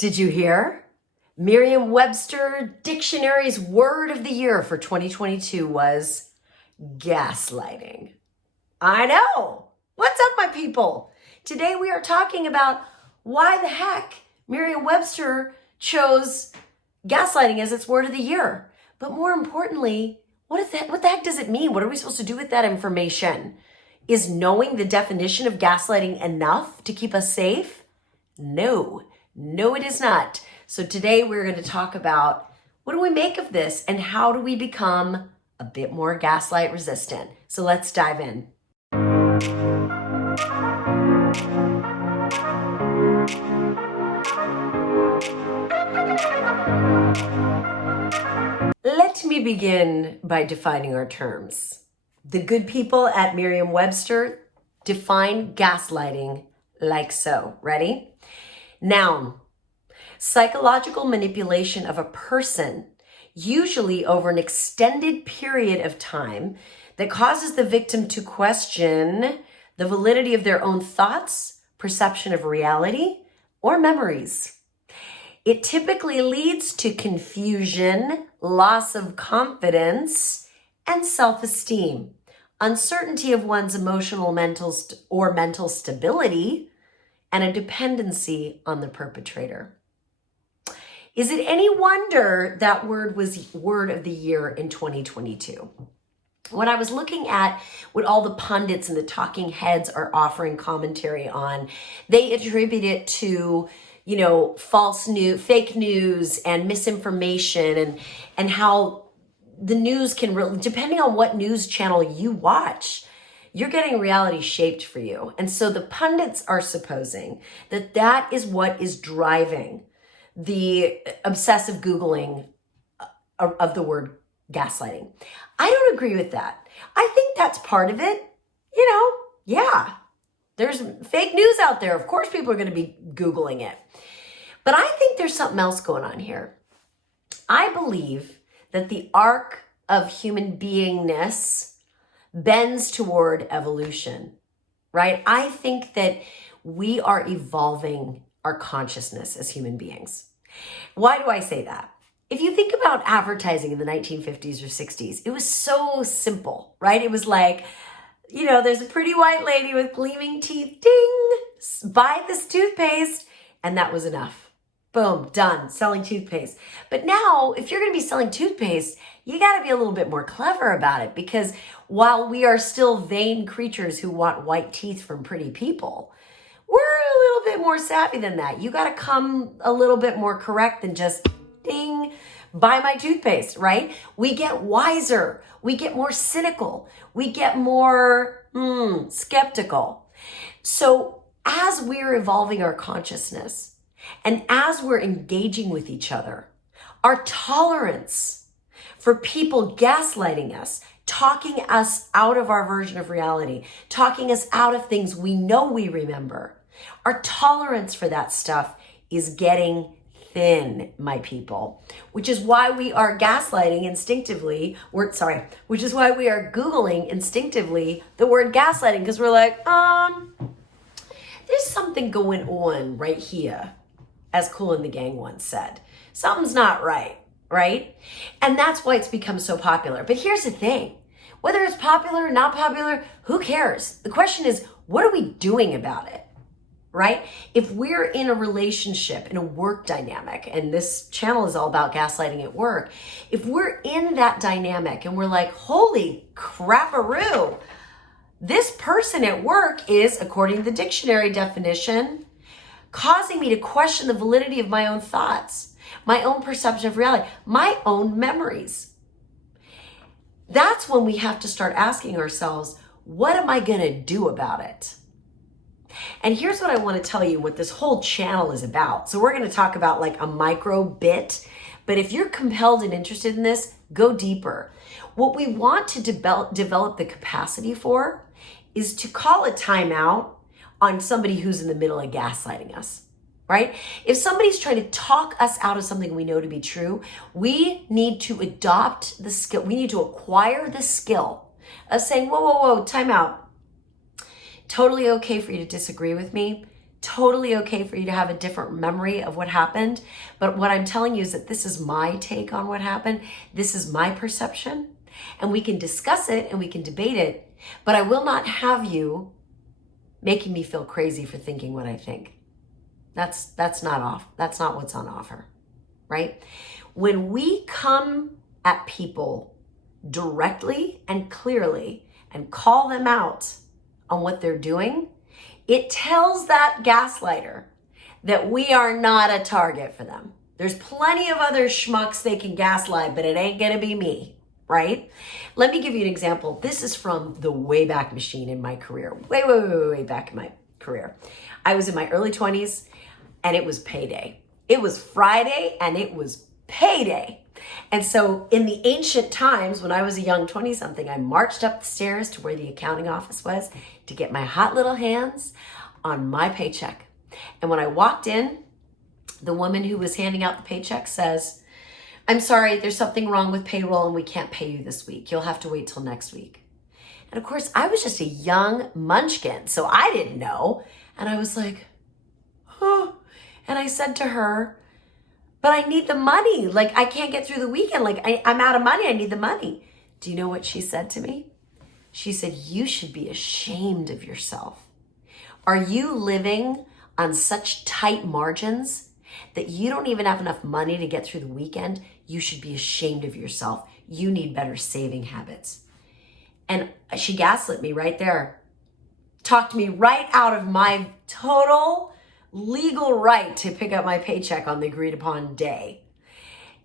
Did you hear? Merriam-Webster Dictionary's word of the year for 2022 was gaslighting. I know. What's up, my people? Today we are talking about why the heck Merriam-Webster chose gaslighting as its word of the year. But more importantly, what the heck does it mean? What are we supposed to do with that information? Is knowing the definition of gaslighting enough to keep us safe? No, it is not. So today we're going to talk about what do we make of this and how do we become a bit more gaslight resistant? So let's dive in. Let me begin by defining our terms. The good people at Merriam-Webster define gaslighting like so. Ready? Noun, psychological manipulation of a person, usually over an extended period of time, that causes the victim to question the validity of their own thoughts, perception of reality, or memories. It typically leads to confusion, loss of confidence, and self-esteem, uncertainty of one's emotional, mental stability, and a dependency on the perpetrator. Is it any wonder that word was word of the year in 2022? When I was looking at what all the pundits and the talking heads are offering commentary on, they attribute it to, false news, fake news and misinformation and how the news can really, depending on what news channel you watch, you're getting reality shaped for you. And so the pundits are supposing that that is what is driving the obsessive Googling of the word gaslighting. I don't agree with that. I think that's part of it. Yeah, there's fake news out there. Of course, people are going to be Googling it. But I think there's something else going on here. I believe that the arc of human beingness bends toward evolution, right? I think that we are evolving our consciousness as human beings. Why do I say that? If you think about advertising in the 1950s or 60s, it was so simple, right? It was like, there's a pretty white lady with gleaming teeth, ding, buy this toothpaste, and that was enough. Boom, done, selling toothpaste. But now, if you're going to be selling toothpaste, you got to be a little bit more clever about it, because while we are still vain creatures who want white teeth from pretty people, we're a little bit more savvy than that. You got to come a little bit more correct than just ding, buy my toothpaste, right? We get wiser. We get more cynical. We get more skeptical. So as we're evolving our consciousness and as we're engaging with each other, our tolerance for people gaslighting us, talking us out of our version of reality, talking us out of things we know we remember, our tolerance for that stuff is getting thin, my people, which is why we are gaslighting instinctively. Which is why we are Googling instinctively the word gaslighting, because we're like, there's something going on right here, as Kool and the Gang once said. Something's not right, right? And that's why it's become so popular. But here's the thing. Whether it's popular or not popular, who cares? The question is, what are we doing about it? Right? If we're in a relationship, in a work dynamic, and this channel is all about gaslighting at work, if we're in that dynamic and we're like, holy crap-a-roo, this person at work is, according to the dictionary definition, causing me to question the validity of my own thoughts, my own perception of reality, my own memories. That's when we have to start asking ourselves, what am I going to do about it? And here's what I want to tell you what this whole channel is about. So we're going to talk about like a micro bit, but if you're compelled and interested in this, go deeper. What we want to develop the capacity for is to call a timeout on somebody who's in the middle of gaslighting us, right? If somebody's trying to talk us out of something we know to be true, we need to adopt the skill. We need to acquire the skill of saying, whoa, time out. Totally okay for you to disagree with me. Totally okay for you to have a different memory of what happened. But what I'm telling you is that this is my take on what happened. This is my perception. And we can discuss it and we can debate it. But I will not have you making me feel crazy for thinking what I think. That's not what's on offer, right? When we come at people directly and clearly and call them out on what they're doing, it tells that gaslighter that we are not a target for them. There's plenty of other schmucks they can gaslight, but it ain't gonna be me, right? Let me give you an example. This is from the Wayback Machine in my career. Way back in my career. I was in my early 20s and it was payday. It was Friday and it was payday. And so in the ancient times, when I was a young 20-something, I marched up the stairs to where the accounting office was to get my hot little hands on my paycheck. And when I walked in, the woman who was handing out the paycheck says, "I'm sorry, there's something wrong with payroll and we can't pay you this week. You'll have to wait till next week." And of course, I was just a young munchkin, so I didn't know. And I was like, "Huh." And I said to her, "But I need the money. Like, I can't get through the weekend. Like, I'm out of money. I need the money." Do you know what she said to me? She said, "You should be ashamed of yourself. Are you living on such tight margins that you don't even have enough money to get through the weekend? You should be ashamed of yourself. You need better saving habits." And she gaslit me right there. Talked me right out of my total legal right to pick up my paycheck on the agreed upon day,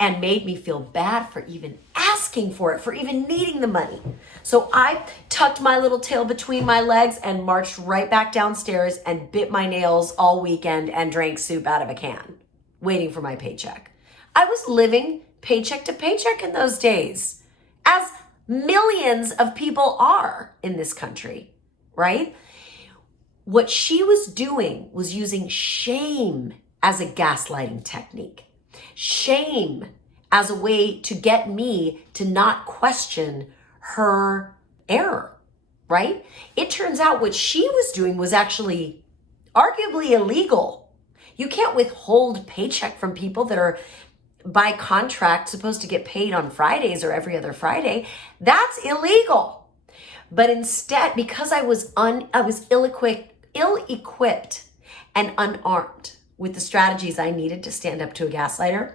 and made me feel bad for even asking for it, for even needing the money. So I tucked my little tail between my legs and marched right back downstairs and bit my nails all weekend and drank soup out of a can, waiting for my paycheck. I was living paycheck to paycheck in those days, as millions of people are in this country, right? What she was doing was using shame as a gaslighting technique. Shame as a way to get me to not question her error, right? It turns out what she was doing was actually arguably illegal. You can't withhold paycheck from people that are by contract supposed to get paid on Fridays or every other Friday. That's illegal. But instead, because I was ill-equipped and unarmed with the strategies I needed to stand up to a gaslighter,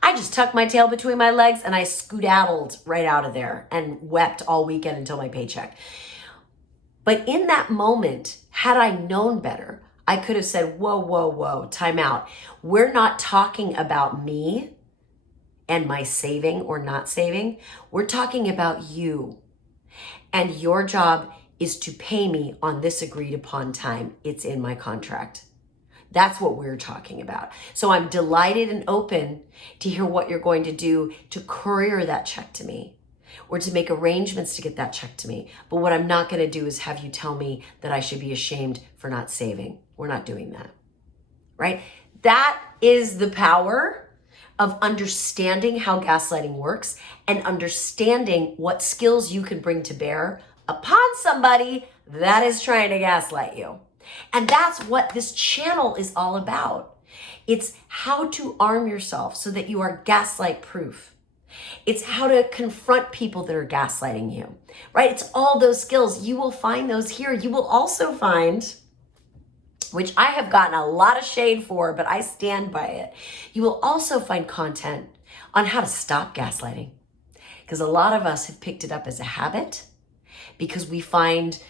I just tucked my tail between my legs and I skedaddled right out of there and wept all weekend until my paycheck. But in that moment, had I known better, I could have said, whoa, time out. We're not talking about me and my saving or not saving. We're talking about you. And your job is to pay me on this agreed upon time. It's in my contract. That's what we're talking about. So I'm delighted and open to hear what you're going to do to courier that check to me or to make arrangements to get that check to me. But what I'm not going to do is have you tell me that I should be ashamed for not saving. We're not doing that, right? That is the power of understanding how gaslighting works and understanding what skills you can bring to bear upon somebody that is trying to gaslight you. And that's what this channel is all about. It's how to arm yourself so that you are gaslight proof. It's how to confront people that are gaslighting you, right? It's all those skills. You will find those here. You will also find, which I have gotten a lot of shade for, but I stand by it. You will also find content on how to stop gaslighting, because a lot of us have picked it up as a habit because we find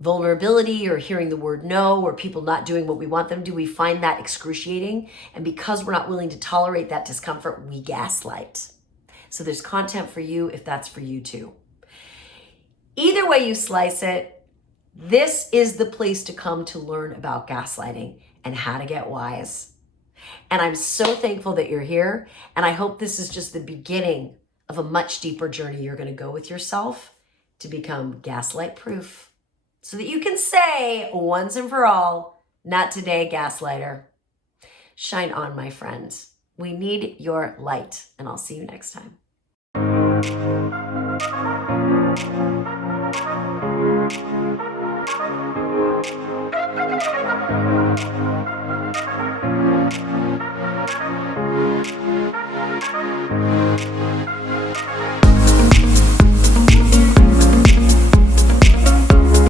vulnerability or hearing the word no or people not doing what we want them to do. We find that excruciating. And because we're not willing to tolerate that discomfort, we gaslight. So there's content for you if that's for you too. Either way you slice it, this is the place to come to learn about gaslighting and how to get wise. And I'm so thankful that you're here. And I hope this is just the beginning of a much deeper journey you're going to go with yourself to become gaslight proof so that you can say once and for all, not today, gaslighter. Shine on, my friends. We need your light, and I'll see you next time.